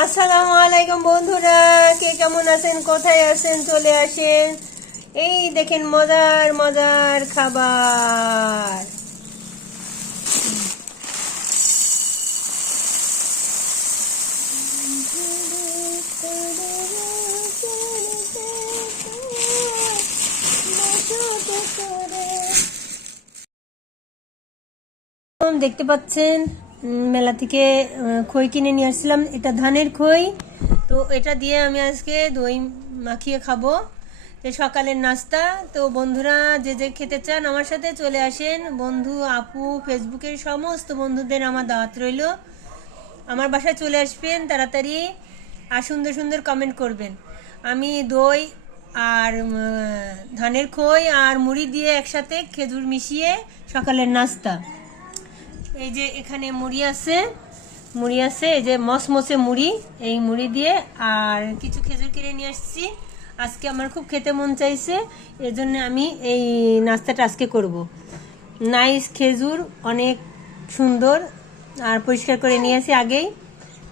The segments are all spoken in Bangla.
আসসালামু আলাইকুম বন্ধুরা, কে কেমন আছেন? কোথায় আছেন? চলে আসেন। এই দেখেন মজার মজার খাবার। দেখতে পাচ্ছেন? মেলা থেকে খই কিনে নিয়ে আসছিলাম। এটা ধানের খই। তো এটা দিয়ে আমি আজকে দই মাখিয়ে খাব। সকালের নাস্তা। তো বন্ধুরা, যে যে খেতে চান আমার সাথে চলে আসেন। বন্ধু, আপু, ফেসবুকের সমস্ত বন্ধুদের আমার দাওয়াত রইল। আমার বাসায় চলে আসবেন, তাড়াতাড়ি আর সুন্দর সুন্দর কমেন্ট করবেন। আমি দই আর ধানের খই আর মুড়ি দিয়ে একসাথে খেজুর মিশিয়ে সকালের নাস্তা। এই যে এখানে মুড়ি আছে মুড়ি আছে, এই যে মসমসে মুড়ি, এই মুড়ি দিয়ে। আর কিছু খেজুর কিনে নিয়ে আসছি। আজকে আমার খুব খেতে মন চাইছে, এজন্য আমি এই নাস্তাটা আজকে করব। নাইস খেজুর, অনেক সুন্দর। আর পরিষ্কার করে নিয়েছি আগেই।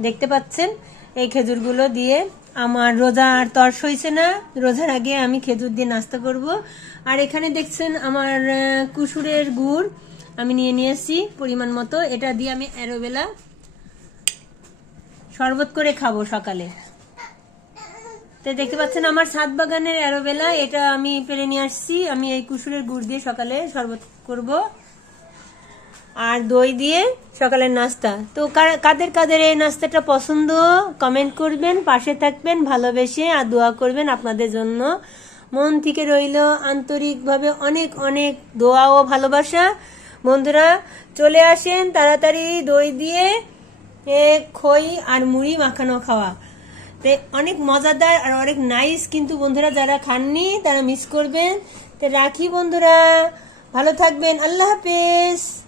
দেখতে পাচ্ছেন, এই খেজুরগুলো দিয়ে আমার রোজা আর তর্স হয়েছে না। রোজার আগে আমি খেজুর দিয়ে নাস্তা করব। আর এখানে দেখছেন আমার কুসুরের গুড়। আমি নিয়ে নিয়েছি পরিমাণ মতো। এটা দিয়ে আমি অ্যারোবেলা শরবত করে খাব সকালে। তো দেখতে পাচ্ছেন আমার সাত বাগানের অ্যারোবেলা এটা আমি পেরে নিয়ে আসছি। আমি এই কুসুরের গুড় দিয়ে সকালে শরবত করব। আর দই দিয়ে সকালের নাস্তা। তো কাদের কাদের এই নাস্তাটা পছন্দ কমেন্ট করবেন, পাশে থাকবেন, ভালোবেসে আর দোয়া করবেন আপনাদের জন্য। মন থেকে রইল আন্তরিকভাবে অনেক অনেক দোয়া ও ভালোবাসা। বন্ধুরা, চলে আসেন তাড়াতাড়ি দই দিয়ে খই আর মুড়ি মাখানো খাওয়া। তো, অনেক মজাদার আর অনেক নাইস কিন্তু বন্ধুরা যারা খাননি, তারা মিস করবেন। তো, রাখি বন্ধুরা। ভালো থাকবেন। আল্লাহ হাফেজ।